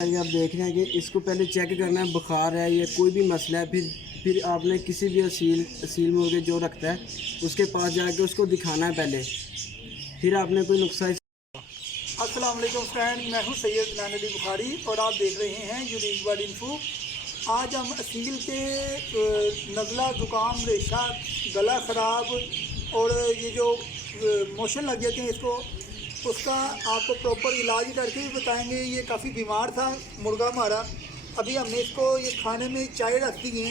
आप देख रहे हैं कि इसको पहले चेक करना है, बुखार है या कोई भी मसला है। फिर आपने किसी भी असील मुर्गे जो रखता है उसके पास जाके उसको दिखाना है पहले, फिर आपने कोई नुस्खा। अस्सलाम वालेकुम फ्रेंड, मैं हूं सैयद इनान अली बुखारी और आप देख रहे हैं यूनिक बर्ड इन्फो। आज हम असील के नज़ला, ज़ुकाम, रेशा, गला ख़राब और ये जो मोशन लग जाते हैं इसको, उसका आपको प्रॉपर इलाज करके भी बताएंगे। ये काफ़ी बीमार था मुर्गा हमारा। अभी हमने इसको ये खाने में चाय रख दी है,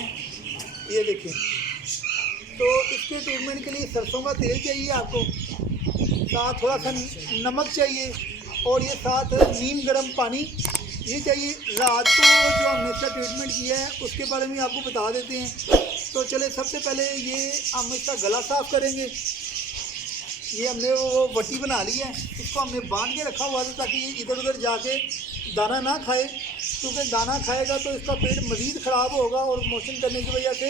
ये देखें। तो इसके ट्रीटमेंट के लिए सरसों का तेल चाहिए आपको, साथ थोड़ा सा नमक चाहिए और ये साथ नीम गर्म पानी ये चाहिए। रात को जो हमने इसका ट्रीटमेंट किया है उसके बारे में आपको बता देते हैं। तो चले, सबसे पहले ये हम इसका गला साफ़ करेंगे। ये हमने वो वटी बना ली है, इसको हमने बांध के रखा हुआ था ताकि ये इधर उधर जाके दाना ना खाए, क्योंकि दाना खाएगा तो इसका पेट मज़ीद ख़राब होगा और मोशन करने की वजह से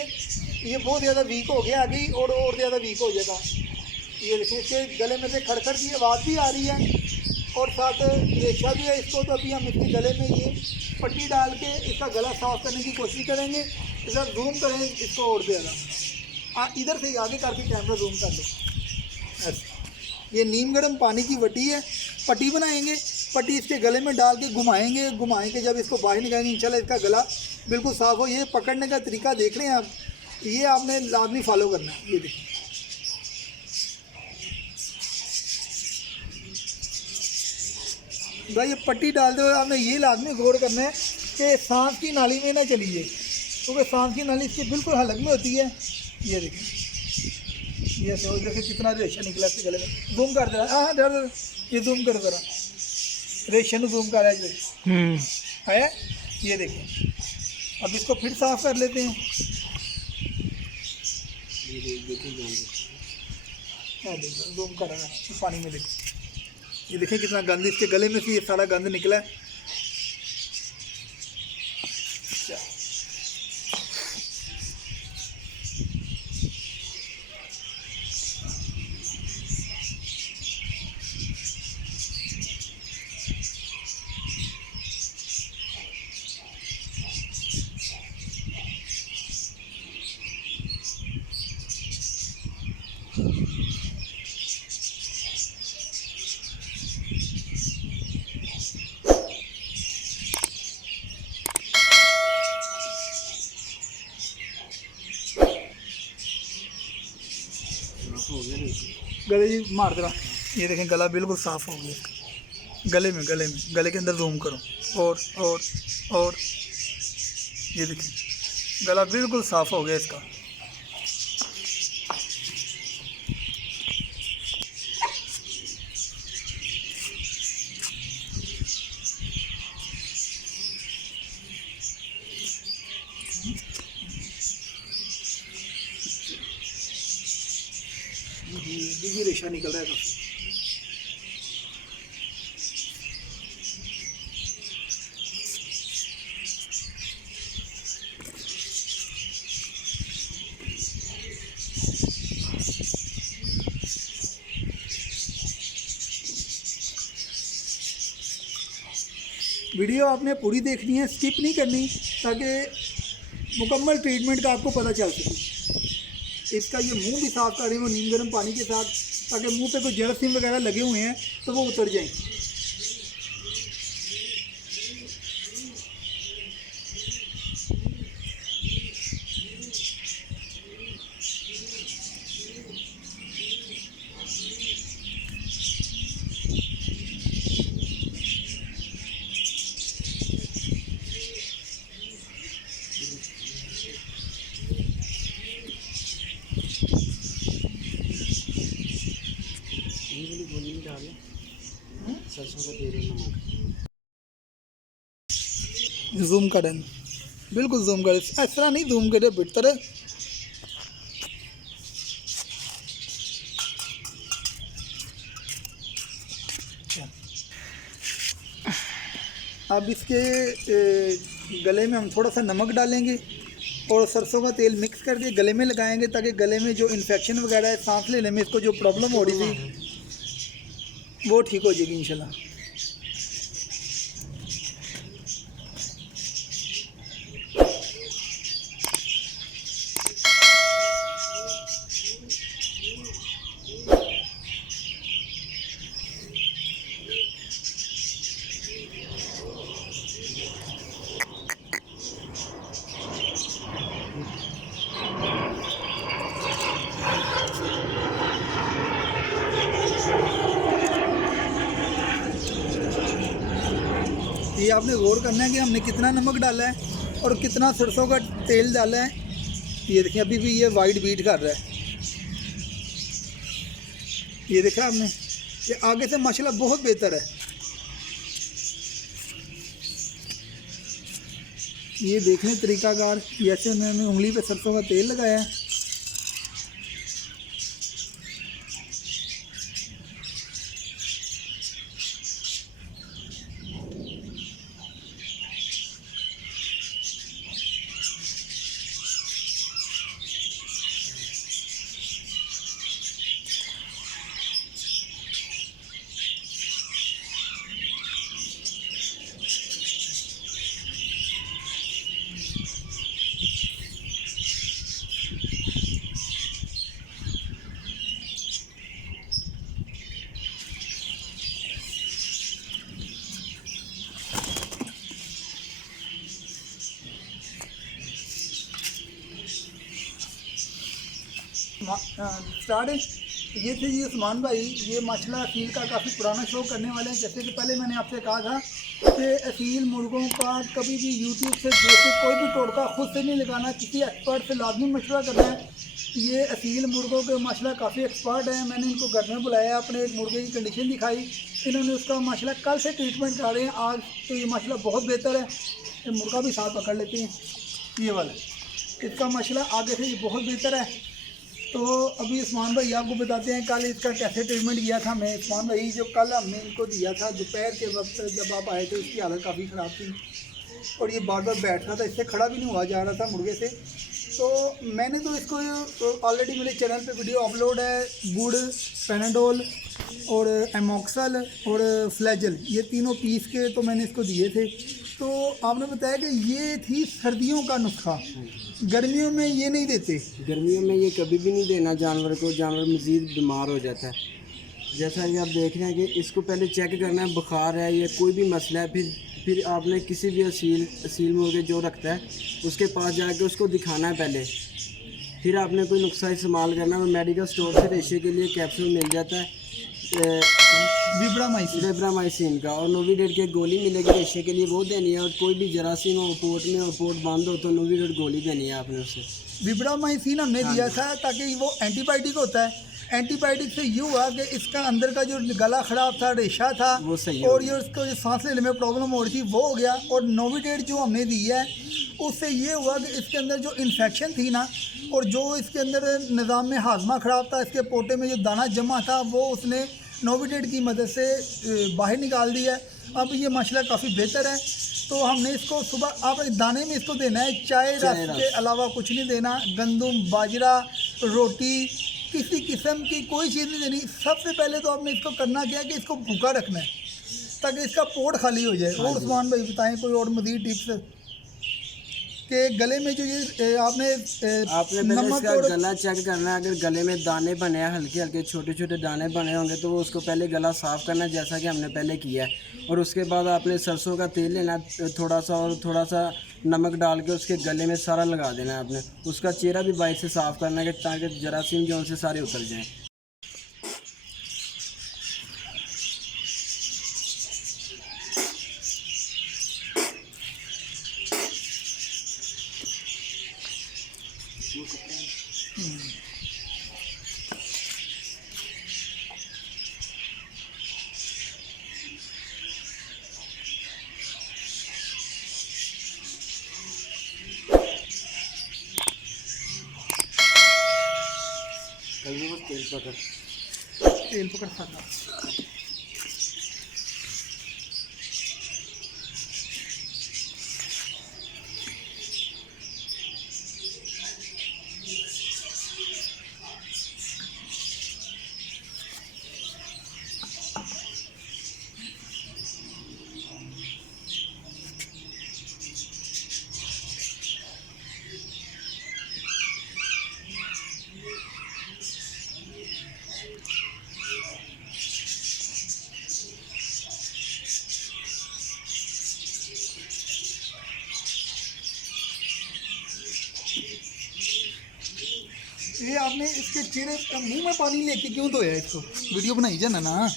ये बहुत ज़्यादा वीक हो गया अभी और ज़्यादा वीक हो जाएगा। ये देखिए, इसके गले में से खड़खड़ की आवाज़ भी आ रही है और साथ रेशा भी है इसको। तो अभी हम इसके गले में ये पट्टी डाल के इसका गला साफ़ करने की कोशिश करेंगे। इधर जूम करें इसको और ज़्यादा, इधर से आगे करके कैमरा जूम कर लो। ये नीम गर्म पानी की वटी है, पट्टी बनाएंगे, पट्टी इसके गले में डाल के घुमाएँ के जब इसको बाहर निकालेंगे इंशाल्लाह इसका गला बिल्कुल साफ़ हो। ये पकड़ने का तरीका देख रहे हैं आप, ये आपने लाजमी फॉलो करना है। ये देखिए, भाई ये पट्टी डालते हुए आपने ये लाजमी गौर करना है कि सांस की नाली में ना चली जाए, क्योंकि सांस की नाली इसके बिल्कुल हलक में होती है। ये देखिए, ये तो जैसे कितना रेशा निकला इसके गले में। जूम कर दे रहा, हाँ डर, ये जूम कर जरा, रेशा में जूम कर रहा है। ये देखिए, अब इसको फिर साफ़ कर लेते हैं। जूम कर रहा है पानी में, देखो ये देखिए कितना गंद इसके गले में से ये सारा गंद निकला है। गले जी मार दे रहा, ये देखें गला बिल्कुल साफ़ हो गया। गले के अंदर जूम करो और ये देखिए गला बिल्कुल साफ़ हो गया इसका। ये रेशा निकल रहा है काफ़ी। वीडियो आपने पूरी देखनी है, स्किप नहीं करनी, ताकि मुकम्मल ट्रीटमेंट का आपको पता चल सके। इसका ये मुंह भी साफ़ कर रहे हो नीम गर्म पानी के साथ, ताकि मुंह पे कोई जरासीम वगैरह लगे हुए हैं तो वो उतर जाएं। जूम करें, बिल्कुल जूम करें, इस तरह नहीं जूम करे बेहतर है। अब इसके गले में हम थोड़ा सा नमक डालेंगे और सरसों का तेल मिक्स करके गले में लगाएंगे, ताकि गले में जो इन्फेक्शन वगैरह है, सांस लेने में इसको जो प्रॉब्लम हो रही थी वो ठीक हो जाएगी इंशाल्लाह। आपने गौर करना है कि हमने कितना नमक डाला है और कितना सरसों का तेल डाला है। ये देखिए अभी भी ये वाइट बीट कर रहा है, ये देखा आपने। ये आगे से माशाल्लाह बहुत बेहतर है। ये देखने तरीकाकार, जैसे मैंने उंगली पे सरसों का तेल लगाया है। स्टार्ट है। ये थे जी उस्मान भाई, ये माशाल्लाह असील का काफ़ी पुराना शो करने वाले हैं। जैसे कि पहले मैंने आपसे कहा था कि असील मुर्गों का कभी भी यूट्यूब से देख के कोई भी टोटका खुद से नहीं लगाना, किसी एक्सपर्ट से लाजमी मशवरा करना है। ये असील मुर्गों के माशाल्लाह काफ़ी एक्सपर्ट हैं। मैंने इनको घर में बुलाया, अपने एक मुर्गे की कंडीशन दिखाई, इन्होंने उसका माशाल्लाह कल से ट्रीटमेंट कर रहे हैं। आज तो ये माशाल्लाह बहुत बेहतर है। ये मुर्गा भी साथ पकड़ लेते हैं, ये वाला इसका माशाल्लाह आगे से ये बहुत बेहतर है। तो अभी उस्मान भाई आपको बताते हैं कल इसका कैसे ट्रीटमेंट किया था। मैं उस्मान भाई जो कल हमने इनको दिया था दोपहर के वक्त जब आप आए थे, उसकी हालत काफ़ी ख़राब थी और ये बार बार बैठ रहा था, इससे खड़ा भी नहीं हुआ जा रहा था मुर्गे से। तो मैंने तो इसको ऑलरेडी मेरे चैनल पे वीडियो अपलोड है, गुड़, पैनाडोल और एमोक्सल और फ्लैजल, ये तीनों पीस के तो मैंने इसको दिए थे। तो आपने बताया कि ये थी सर्दियों का नुस्खा, गर्मियों में ये नहीं देते। गर्मियों में ये कभी भी नहीं देना जानवर को, जानवर मज़ीद बीमार हो जाता है। जैसा कि आप देख रहे हैं कि इसको पहले चेक करना है बुखार है या कोई भी मसला है। फिर आपने किसी भी असील मुर्गे जो रखता है उसके पास जाके उसको दिखाना है पहले। फिर आपने कोई नुस्खा इस्तेमाल करना है। मेडिकल स्टोर से रेशे के लिए कैप्सूल मिल जाता है, विब्रामाइसिन का, और नोविडेट की गोली मिलेगी रेशे के लिए, वो देनी है। और कोई भी जरासीम हो पोर्ट में और पोर्ट बंद हो तो नोविडेट गोली देनी है आपने उससे। विब्रामाइसिन हमने दिया था ताकि वो एंटीबायोटिक होता है। एंटीबायोटिक से ये हुआ कि इसका अंदर का जो गला ख़राब था, रेशा था, वो सही और ये उसको जो सांस लेने में प्रॉब्लम हो रही थी वो हो गया। और नोविडेट जो हमने दी है उससे ये हुआ कि इसके अंदर जो इन्फेक्शन थी ना, और जो इसके अंदर निज़ाम में हाजमा ख़राब था, इसके पोटे में जो दाना जमा था, वो उसने नोविडेट की मदद से बाहर निकाल दिया है। अब ये माशाल्लाह काफ़ी बेहतर है। तो हमने इसको सुबह आप दाने में इसको देना है, चाय रस के अलावा कुछ नहीं देना। गंदम, बाजरा, रोटी, किसी किस्म की कोई चीज़ नहीं देनी। सबसे पहले तो आपने इसको करना क्या है कि इसको भूखा रखना है ताकि इसका पोट खाली हो जाए। और उस्मान भाई बताएं कोई और मज़ीद टिप्स कि गले में जो ये आपने पहले इसका गला चेक करना है। अगर गले में दाने बने हैं, हल्के हल्के छोटे छोटे दाने बने होंगे, तो वो उसको पहले गला साफ़ करना है जैसा कि हमने पहले किया है। और उसके बाद आपने सरसों का तेल लेना थोड़ा सा, और थोड़ा सा नमक डाल के उसके गले में सारा लगा देना है आपने। उसका चेहरा भी बाहर से साफ़ करना है ताकि जरासीम जो उनसे सारे उतर जाएँ। तेल पकड़ खाता। ये आपने इसके चेहरे मुंह में पानी लेके क्यों धोया इसको? वीडियो बनाई जाना ना,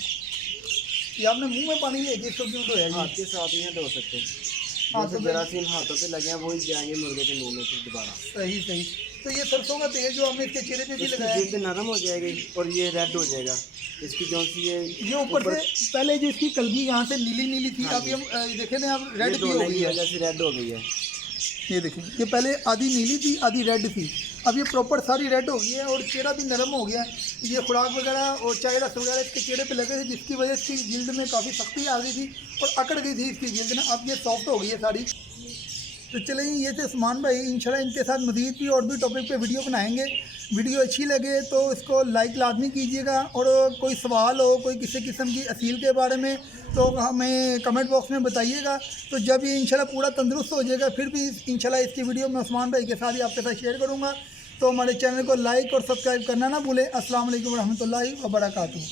ये आपने मुंह में पानी लेके इसको क्यों धोया जी? हाथ के साथ ही धो सकते हैं। हाथों जैसे पे- जरासीम हाथों पे लगे हैं वही जाएंगे मुर्गे के मुंह में फिर दोबारा। सही सही। तो ये सरसों का तेल जो हमने इसके चेहरे पे भी इसकी लगाया है, जिल्द नरम हो जाएगी और ये रेड हो जाएगा। इसकी जो सी ये ऊपर से पहले जो इसकी कलगी यहाँ से नीली नीली थी, हाँ अब ये देखे ना अब रेड भी हो धोने गई की है। वजह से रेड हो गई है। ये देखिए, ये पहले आधी नीली थी आधी रेड थी, अब ये प्रॉपर सारी रेड हो गई है और चेहरा भी नरम हो गया है। ये खुराक वगैरह और चाय रस वगैरह इसके चेहरे पे लगे थे, जिसकी वजह से इसकी जिल्द में काफ़ी सख्ती आ गई थी और अकड़ गई थी इसकी जिल्द ना। अब ये सॉफ्ट हो गई है सारी। तो चलिए, ये थे उस्मान भाई, इंशाल्लाह इनके साथ मज़ीद भी और भी टॉपिक पे वीडियो बनाएंगे। वीडियो अच्छी लगे तो इसको लाइक लाजमी कीजिएगा, और कोई सवाल हो कोई किसी किस्म की असील के बारे में तो हमें कमेंट बॉक्स में बताइएगा। तो जब ये इंशाल्लाह पूरा तंदुरुस्त हो जाएगा फिर भी इंशाल्लाह इसकी वीडियो मैं उस्मान भाई के साथ ही आपके साथ शेयर करूँगा। तो हमारे चैनल को लाइक और सब्सक्राइब करना ना भूलें। अस्सलाम वालेकुम रहमतुल्लाहि व बरकातुहू।